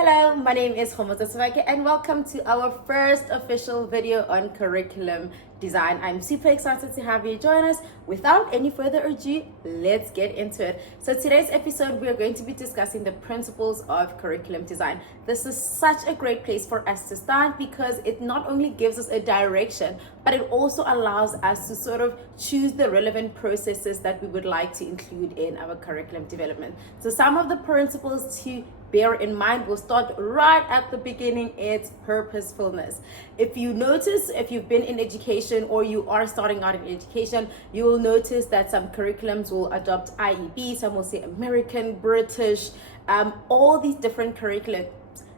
Hello, my name is Homotasavake and welcome to our first official video on curriculum design. I'm super excited to have you join us. Without any further ado, let's get into it. So today's episode, we're going to be discussing the principles of curriculum design. This is such a great place for us to start because it not only gives us a direction, but it also allows us to sort of choose the relevant processes that we would like to include in our curriculum development. So some of the principles to bear in mind, we'll start right at the beginning. It's purposefulness. If you notice, if you've been in education or you are starting out in education, you will notice that some curriculums will adopt IEB, some will say American, British, all these different curriculums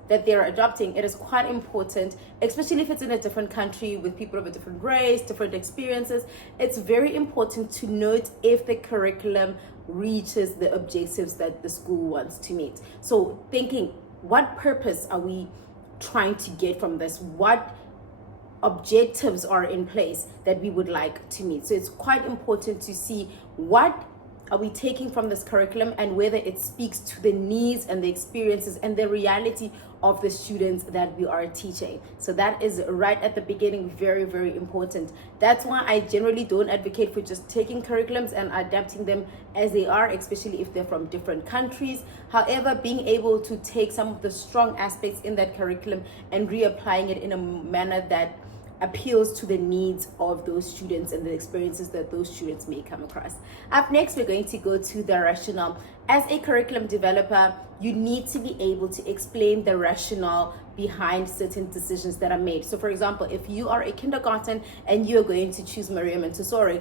that they're adopting. It is quite important, especially if it's in a different country with people of a different race, different experiences. It's very important to note if the curriculum reaches the objectives that the school wants to meet. So thinking, what purpose are we trying to get from this? What objectives are in place that we would like to meet? So it's quite important to see what are we taking from this curriculum and whether it speaks to the needs and the experiences and the reality of the students that we are teaching. So that is right at the beginning, very, very important. That's why I generally don't advocate for just taking curriculums and adapting them as they are, especially if they're from different countries. However, being able to take some of the strong aspects in that curriculum and reapplying it in a manner that appeals to the needs of those students and the experiences that those students may come across. Up next, we're going to go to the rationale. As a curriculum developer, you need to be able to explain the rationale behind certain decisions that are made. So for example, if you are a kindergarten and you're going to choose Maria Montessori,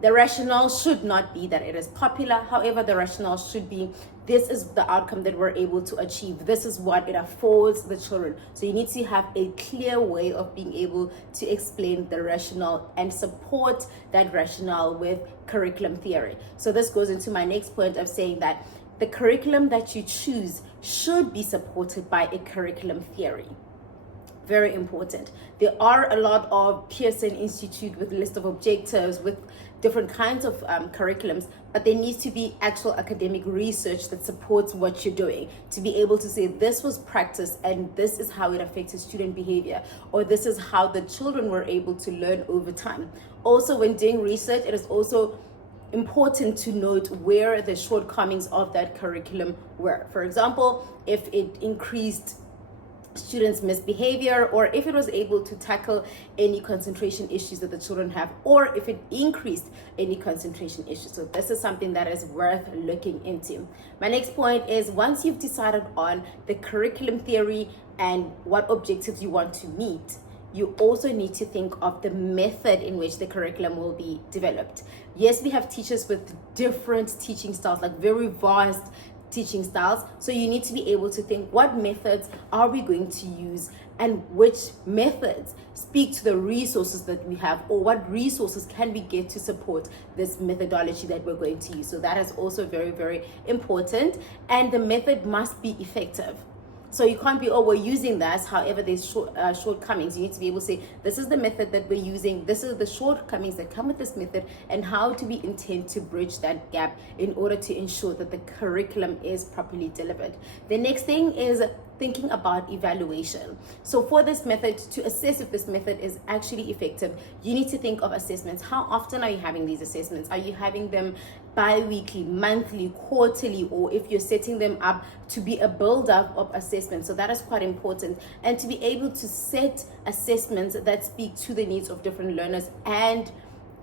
the rationale should not be that it is popular. However, the rationale should be, this is the outcome that we're able to achieve. This is what it affords the children. So you need to have a clear way of being able to explain the rationale and support that rationale with curriculum theory. So this goes into my next point of saying that the curriculum that you choose should be supported by a curriculum theory. Very important. There are a lot of Pearson Institute with a list of objectives, with different kinds of curriculums, but there needs to be actual academic research that supports what you're doing to be able to say this was practiced and this is how it affected student behavior, or this is how the children were able to learn over time. Also, when doing research, it is also important to note where the shortcomings of that curriculum were. For example, if it increased students' misbehavior, or if it was able to tackle any concentration issues that the children have, or if it increased any concentration issues. So this is something that is worth looking into. My next point is, once you've decided on the curriculum theory and what objectives you want to meet, you also need to think of the method in which the curriculum will be developed. Yes, we have teachers with different teaching styles, like very vast teaching styles. So you need to be able to think, what methods are we going to use and which methods speak to the resources that we have, or what resources can we get to support this methodology that we're going to use. So that is also very, very important, and the method must be effective. So you can't be, oh, we're using this, however there's shortcomings. You need to be able to say, this is the method that we're using, this is the shortcomings that come with this method, and how do we intend to bridge that gap in order to ensure that the curriculum is properly delivered. The next thing is thinking about evaluation. So for this method, to assess if this method is actually effective, you need to think of assessments. How often are you having these assessments? Are you having them bi-weekly, monthly, quarterly, or if you're setting them up to be a build-up of assessments? So that is quite important. And to be able to set assessments that speak to the needs of different learners and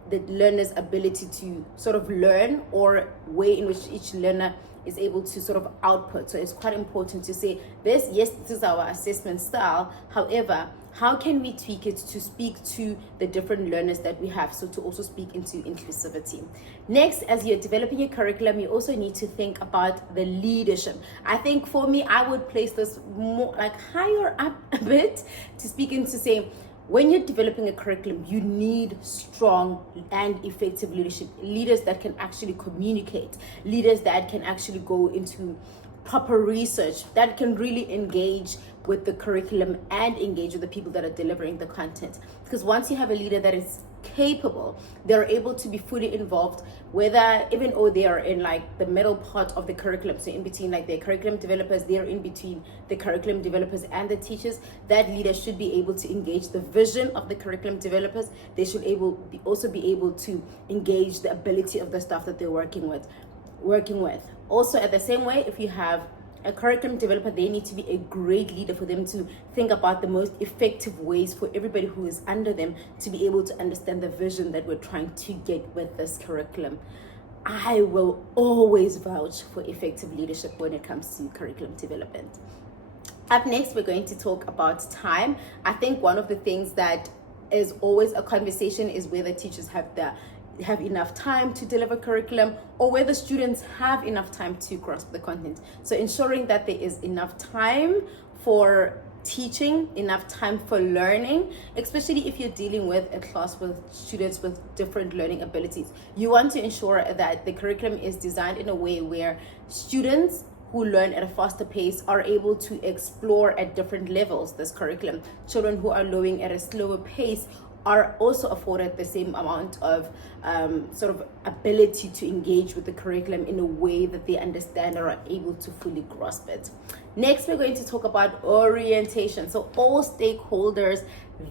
the learner's ability to sort of learn, or way in which each learner is able to sort of output. So it's quite important to say this, yes, this is our assessment style. However, how can we tweak it to speak to the different learners that we have? So to also speak into inclusivity. Next, as you're developing your curriculum, you also need to think about the leadership. I think for me, I would place this more like higher up a bit to speak into say, when you're developing a curriculum, you need strong and effective leadership, leaders that can actually communicate, leaders that can actually go into proper research, that can really engage with the curriculum and engage with the people that are delivering the content. Because once you have a leader that is capable, they're able to be fully involved, whether even though they are in like the middle part of the curriculum, so in between like the curriculum developers, they're in between the curriculum developers and the teachers. That leader should be able to engage the vision of the curriculum developers. They should also be able to engage the ability of the staff that they're working with. Also, at the same way, if you have a curriculum developer, they need to be a great leader for them to think about the most effective ways for everybody who is under them to be able to understand the vision that we're trying to get with this curriculum. I will always vouch for effective leadership when it comes to curriculum development. Up next, we're going to talk about time. I think one of the things that is always a conversation is whether teachers have enough time to deliver curriculum, or whether students have enough time to grasp the content. So ensuring that there is enough time for teaching, enough time for learning, especially if you're dealing with a class with students with different learning abilities. You want to ensure that the curriculum is designed in a way where students who learn at a faster pace are able to explore at different levels this curriculum. Children who are learning at a slower pace are also afforded the same amount of sort of ability to engage with the curriculum in a way that they understand or are able to fully grasp it. Next, we're going to talk about orientation. So all stakeholders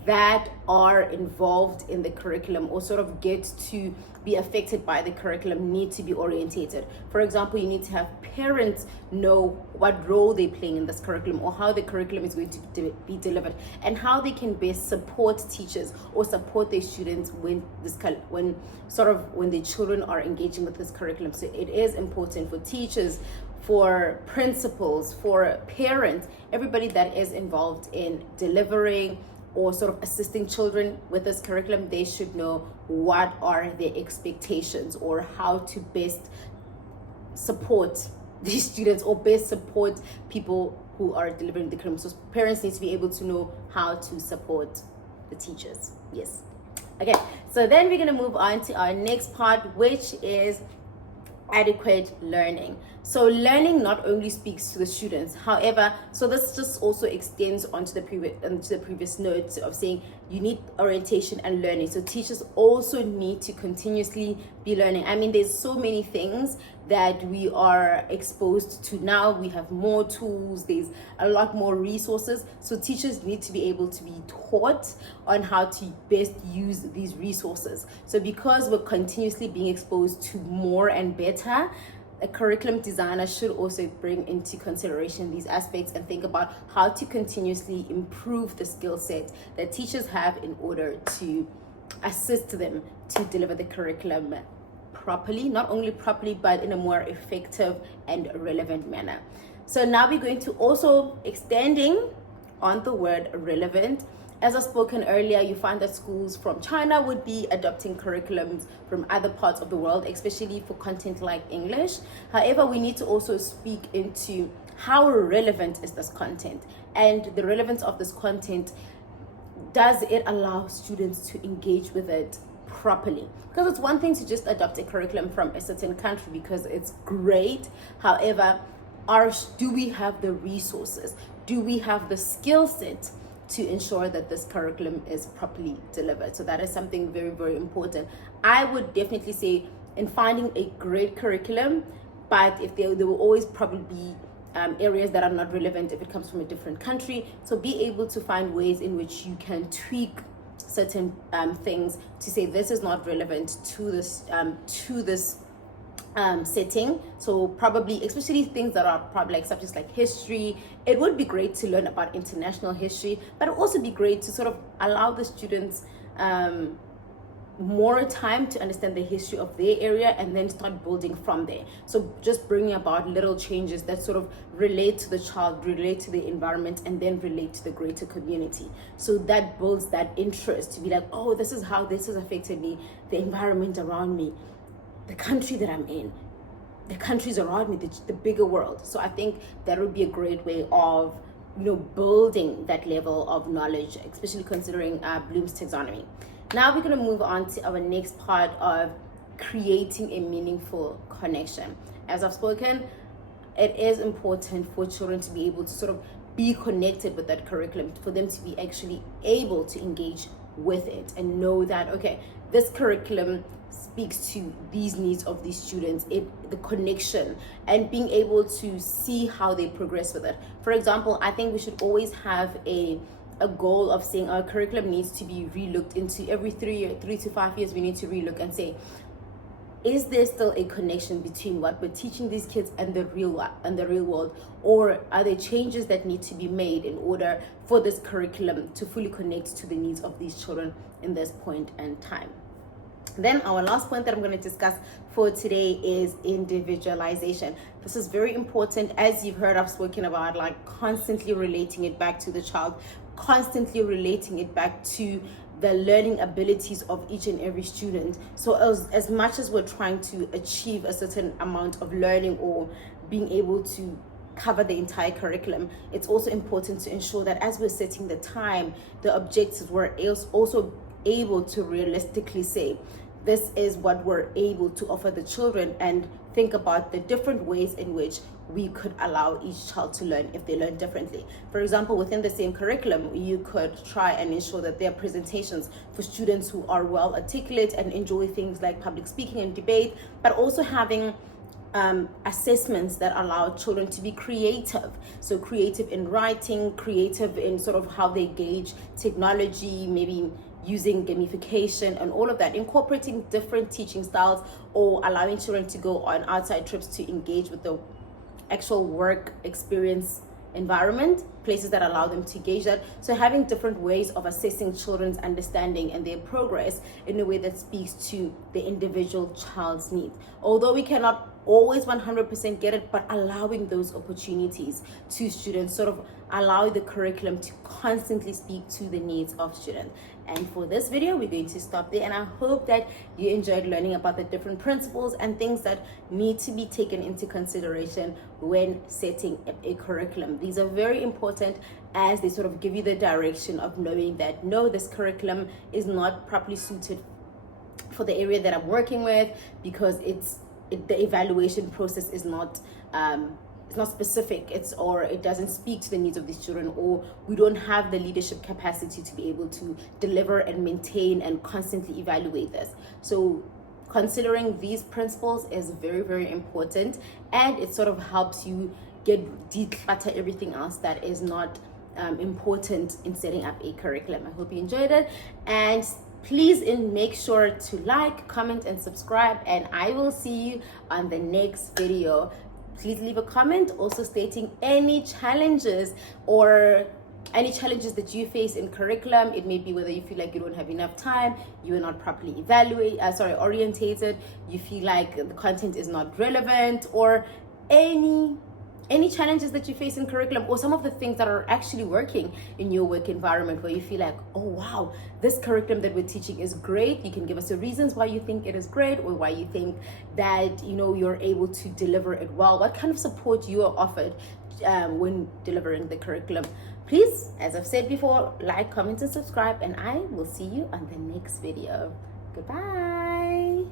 that are involved in the curriculum or sort of get to be affected by the curriculum need to be orientated. For example, you need to have parents know what role they're playing in this curriculum, or how the curriculum is going to be delivered, and how they can best support teachers or support their students when the children are engaging with this curriculum. So it is important for teachers, for principals, for parents, everybody that is involved in delivering or sort of assisting children with this curriculum. They should know what are their expectations, or how to best support these students or best support people who are delivering the curriculum. So parents need to be able to know how to support the teachers. Yes. Okay, so then we're going to move on to our next part, which is adequate learning. So learning not only speaks to the students, however, so this just also extends onto the previous note of saying you need orientation and learning. So teachers also need to continuously be learning. I mean, there's so many things that we are exposed to now. We have more tools, there's a lot more resources. So teachers need to be able to be taught on how to best use these resources. So because we're continuously being exposed to more and better, a curriculum designer should also bring into consideration these aspects and think about how to continuously improve the skill set that teachers have in order to assist them to deliver the curriculum properly, not only properly, but in a more effective and relevant manner. So now we're going to also extending on the word relevant. As I've spoken earlier, you find that schools from China would be adopting curriculums from other parts of the world, especially for content like English. However, we need to also speak into how relevant is this content, and the relevance of this content. Does it allow students to engage with it properly? Because it's one thing to just adopt a curriculum from a certain country because it's great. However, do we have the resources? Do we have the skill set to ensure that this curriculum is properly delivered? So that is something very, very important. I would definitely say in finding a great curriculum, but if there will always probably be areas that are not relevant if it comes from a different country. So be able to find ways in which you can tweak certain things to say this is not relevant to this setting. So probably, especially things that are probably like subjects like history, it would be great to learn about international history, but it would also be great to sort of allow the students more time to understand the history of their area and then start building from there. So just bringing about little changes that sort of relate to the child, relate to the environment, and then relate to the greater community. So that builds that interest to be like, oh, this is how this has affected me, the environment around me, the country that I'm in, the countries around me, the bigger world. So I think that would be a great way of building that level of knowledge, especially considering Bloom's taxonomy. Now we're going to move on to our next part of creating a meaningful connection. As I've spoken, it is important for children to be able to sort of be connected with that curriculum, for them to be actually able to engage with it and know that, okay, this curriculum speaks to these needs of these students, the connection, and being able to see how they progress with it. For example, I think we should always have a goal of saying our curriculum needs to be relooked into every 3 to 5 years. We need to relook and say, is there still a connection between what we're teaching these kids and the real world, or are there changes that need to be made in order for this curriculum to fully connect to the needs of these children in this point in time? Then our last point that I'm going to discuss for today is individualization. This is very important. As you've heard, I've spoken about like constantly relating it back to the child, constantly relating it back to the learning abilities of each and every student. So as much as we're trying to achieve a certain amount of learning or being able to cover the entire curriculum, it's also important to ensure that as we're setting the time, the objectives, we're also able to realistically say, this is what we're able to offer the children, and think about the different ways in which we could allow each child to learn if they learn differently. For example, within the same curriculum, you could try and ensure that there are presentations for students who are well articulate and enjoy things like public speaking and debate, but also having assessments that allow children to be creative. So creative in writing, creative in sort of how they gauge technology, maybe using gamification and all of that, incorporating different teaching styles, or allowing children to go on outside trips to engage with the actual work experience environment, places that allow them to gauge that. So having different ways of assessing children's understanding and their progress in a way that speaks to the individual child's needs. Although we cannot always 100% get it, but allowing those opportunities to students, sort of allow the curriculum to constantly speak to the needs of students. And for this video, we're going to stop there, and I hope that you enjoyed learning about the different principles and things that need to be taken into consideration when setting a curriculum. These are very important as they sort of give you the direction of knowing that, no, this curriculum is not properly suited for the area that I'm working with, because the evaluation process is not it's not specific, or it doesn't speak to the needs of these children, or we don't have the leadership capacity to be able to deliver and maintain and constantly evaluate this. So considering these principles is very, very important, and it sort of helps you declutter everything else that is not important in setting up a curriculum. I hope you enjoyed it, and please make sure to like, comment, and subscribe, and I will see you on the next video. Please leave a comment also stating any challenges that you face in curriculum. It may be whether you feel like you don't have enough time, you are not properly orientated, you feel like the content is not relevant, or any challenges that you face in curriculum, or some of the things that are actually working in your work environment where you feel like, oh wow, this curriculum that we're teaching is great. You can give us the reasons why you think it is great, or why you think that you're able to deliver it well, what kind of support you are offered when delivering the curriculum. Please, as I've said before, like, comment, and subscribe, and I will see you on the next video. Goodbye.